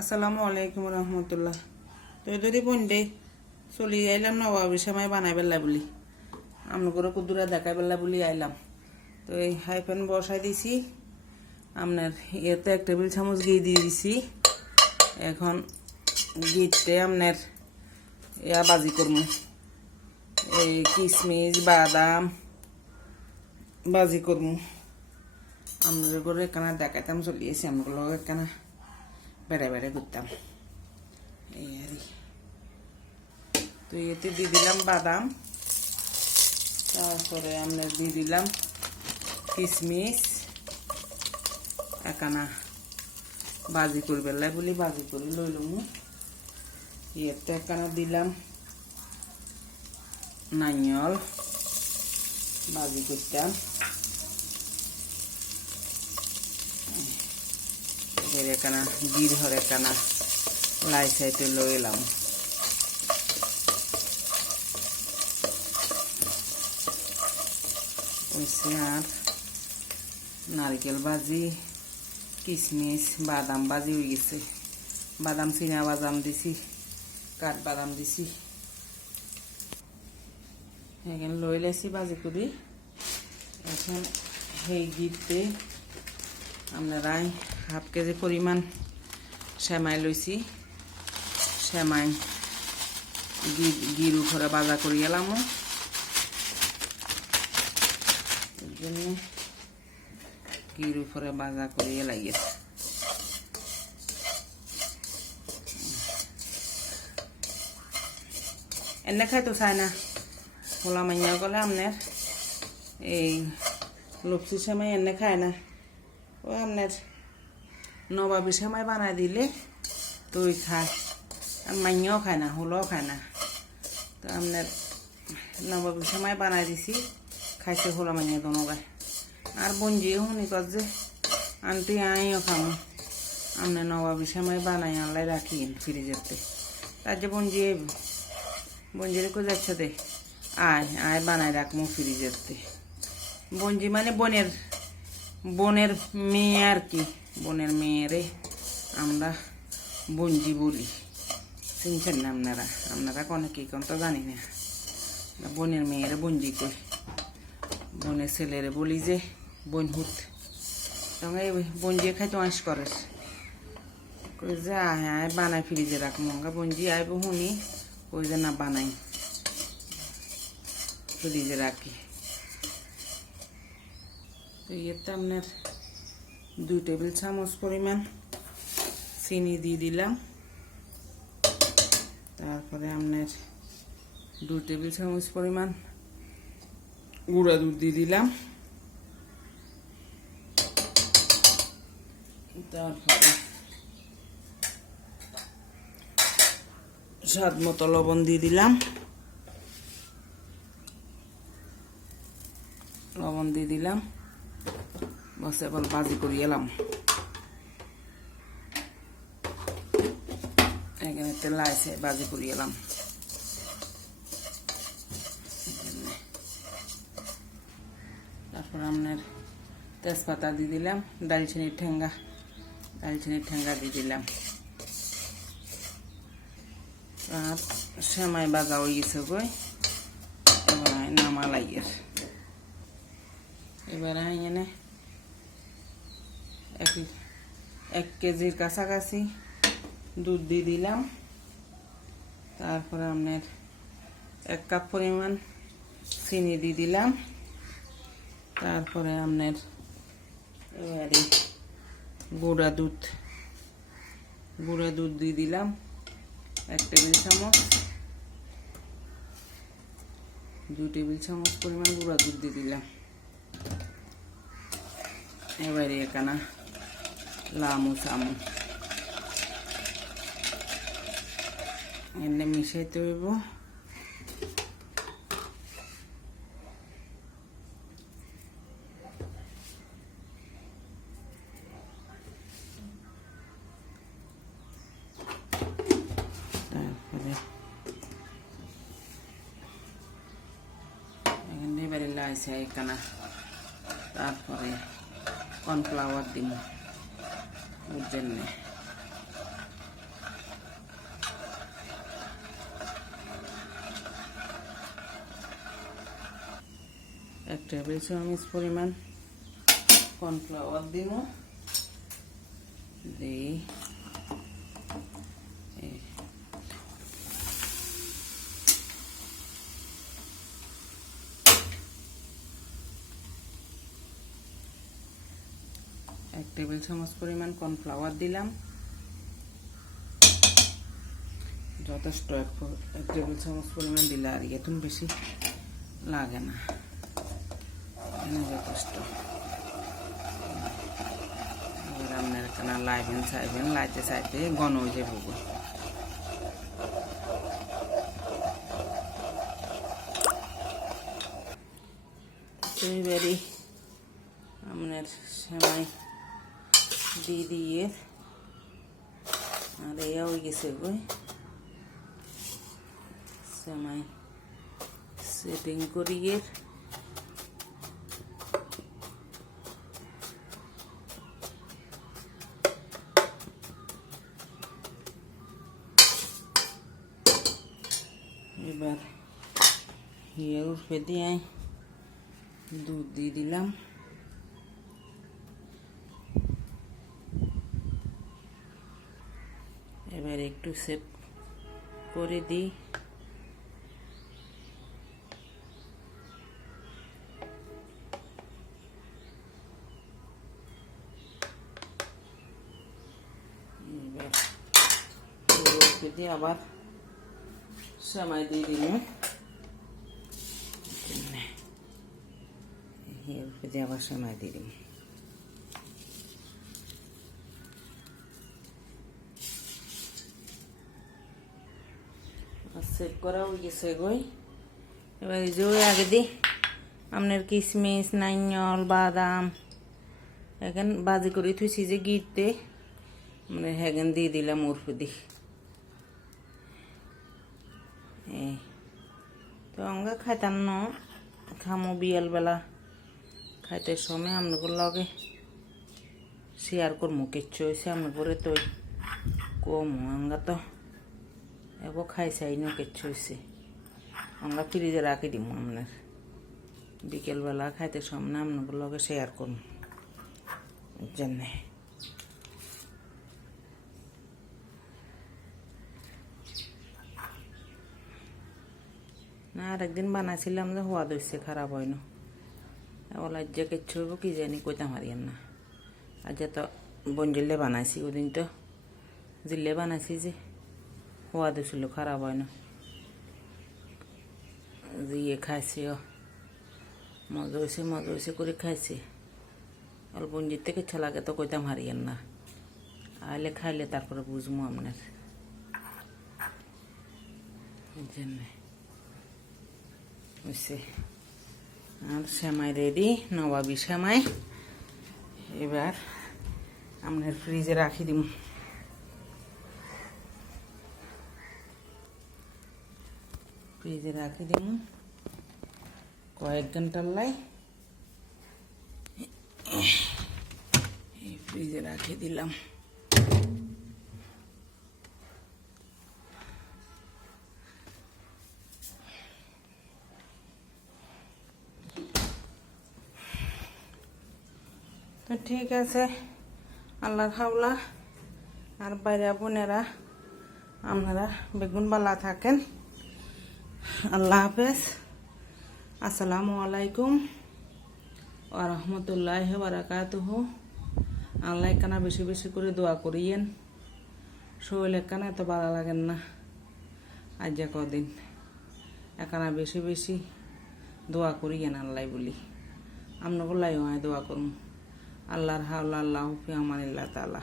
আসসালামু আলাইকুম রহমতুল্লাহ। তো যদি বন্ধে চলি আইলাম নবাবের সময় বানাই পেলা বলি আপনার কুদুরা দেখাই পেলা বলি আইলাম। তো এই হাই প্যান বসাই দিছি, আপনার এতে 1 টেবিল চামচ ঘি দিয়ে দিছি। এখন ঘিতে আপনার বাজি করবো, এই কিশমিশ বাদাম বাজি করবো। আপনাদের করে এখানে দেখাইতাম চলিয়েছি, আমগুলো এখানে বেড়ে বেড়ে করতাম এই আর। তো এতে দিয়ে দিলাম বাদাম, তারপরে আমরা দিয়ে দিলাম কিশমিশ। এখানা বাজি করবে বলি বাজি করে লইলাম। এতে এখানে দিলাম নারিয়েল বাজি করতাম। এখানে জির হরে এখানে লাই সাইতে লইলাম। আর নারকেল বাজি কিশমিশ বাদাম বাজি হয়ে গেছে। বাদাম চিনা বাদাম দিছি, কাঠ বাদাম দিছি, এখানে লই লাইছি বাজি করি। এখন সেই ঘিতে আপনারা ½ কেজি পরিমাণ সেমাই লইছি। সেমাই ঘির উপরে বাজা করে গেলাম, এর জন্য ঘির উপরে বাজা করিয়ে লাগিয়েছে। এনে খাইতো চায় না হোলা মাইয়া গলে আপনার এই লপসি সেমাই এনে খায় না। ও আপনার নবাবি সেমাই বানাই দিলে তো ওই খায়, আর মাইয়াও খায় না হোলাও খায় না। তো আপনার নবাবি সেমাই বানাই দিছি, খাইছে হোলা মাইয়া দোনোগায়। আর বঞ্জিও শুনি কর যে আনটি আইও খামো, আপনার নবাবি সেমাই বানাই আনলাই রাখি ফ্রিজেতে। তার যে বঞ্জিরে কো যাচ্ছে দে আয় বানাই রাখবো ফ্রিজেতে। বঞ্জি মানে বোনের মেয়ে আর কি, বোনের মেয়েরে আমরা বঞ্জি বলি। চিনছেন না আপনারা অনেকেই কোন তো জানি না। বোনের মেয়েরে বঞ্জি কই, বোনের ছেলেরে বলি যে বোনহুত। তখন এই বঞ্জি খাইতে আঁশ করে কই যে আয় বানাই ফ্রিজে রাখবো। বঞ্জি আইব শুনি কই যে না বানাই ফ্রিজে রাখি। তো এতে আপনার 2 টেবিল চামচ পরিমাণ চিনি দিয়ে দিলাম। তারপরে আপনার 2 টেবিল চামচ পরিমাণ গুঁড়া দুধ দিয়ে দিলাম। তারপরে স্বাদ মতো লবণ দিয়ে দিলাম। লবণ দিয়ে দিলাম, বসে এবার বাজি করে এলাম। এখানে তেল আছে বাজি করে এলাম। তারপর আপনার তেজপাতা দিয়ে দিলাম, দারচিনির ঠেঙ্গা দিয়ে দিলাম। আর সেমাই বাজা হয়ে গেছে গই, এবার নামা লাগিয়ে। এবার এনে 1 কেজির কাছাকাছি দুধ দিয়ে দিলাম। তারপরে আপনার 1 কাপ পরিমাণ চিনি দিয়ে দিলাম। তারপরে আপনার এবারে গুঁড়া দুধ দিয়ে দিলাম 1 টেবিল চামচ। 2 টেবিল চামচ পরিমাণ গুঁড়া দুধ দিয়ে দিলাম। এবারে এখানে লামু চামু এনে মিশাইতে হইব। তারপরে এখানে এবারে লাইছে এখানে। তারপরে কর্নফ্লাওয়ার দিন ওর জন্যে 1 টেবিল চামচ পরিমাণ কর্নফ্লাওয়ার দিব, দিই 1 টেবিল চামচ পরিমাণ কর্নফ্লাওয়ার দিলাম, যথেষ্ট 1 টেবিল চামচ পরিমাণ দিলে আর এতন বেশি লাগে না, যথেষ্ট। এবার আপনার কেনা লাইবেন চাইবেন, লাইতে চাইতে ঘন হয়ে যাবো। এবারে আপনার সেমাই দিয়ে আর এয়া হয়ে গেছে গই, সেমাই সেটিং করিয়ে এবার এর উপরে দিয়ে দুধ দিয়ে দিলাম, এবার একটু সেট করে দিই, এবার দিয়ে আবার সেমাই দিয়ে দিলাম, এর উপরে আবার সেমাই দিয়ে দিলাম। সেট করা হয়ে গেছে গই। এবার এই যে আগে দিই আপনার কিশমিশ, নাইজল, বাদাম এখন বাজি করে থুইছি যে গিরতে, মানে হ্যাগেন দিয়ে দিলাম ওর দি। তো আমরা খাইতাম না, খামো বিয়াল বেলা খাইতে সময় আপনাদের লগে শেয়ার করবো, কিচ্ছু হয়েছে আপনার তো কম আমরা তো এগো খাইছাই না, কিচ্ছু হয়েছে আমরা ফ্রিজে রাখি দিব, আপনার বিকেলবেলা খাইতে সামনে আপনাদের লগে শেয়ার করবো জন্য। না আর একদিন বানাইছিলাম যে সোয়াদ হয়েছে, খারাপ হয় না, বলা যে কিচ্ছু হইব কি জানি কইতাম হারিয়ান না। আজ তো বঞ্জিলে বানাইছি, ওদিন তো জিলে বানাইছি যে সোয়াদ হয়েছিল, খারাপ হয় না, দিয়ে খাইছি মজা হয়েছে করে খাইছি। অল্প বঞ্জির থেকে ইচ্ছা লাগে তো কইতাম হারিয়ান না, আইলে খাইলে তারপরে বুঝবো আপনার জন্য হয়েছে। আর সেমাই রেডি, নবাবি সেমাই। এবার আপনার ফ্রিজে রাখি দিব, ফ্রিজে রাখি দিব কয়েক ঘন্টার লাই, ফ্রিজে রাখি দিলাম। তো ঠিক আছে, আল্লাহর হাওলা আর বাইরে বোনেরা আপনারা বেগুন বালা থাকেন। আল্লাহ হাফেজ, আসসালামু আলাইকুম ওয়া রাহমাতুল্লাহি ওয়া বারাকাতুহু। আল্লাহ কানা বেশি বেশি করে দোয়া করিয়েন, শরীর কানা এত ভালো লাগেন না, আজ যে কদিন একানা বেশি বেশি দোয়া করিয়েন আল্লাহ বলি, আপনাকে দোয়া করুন। আল্লাহর হাওলা, আল্লাহু ফি আমানিল্লাহ তাআলা।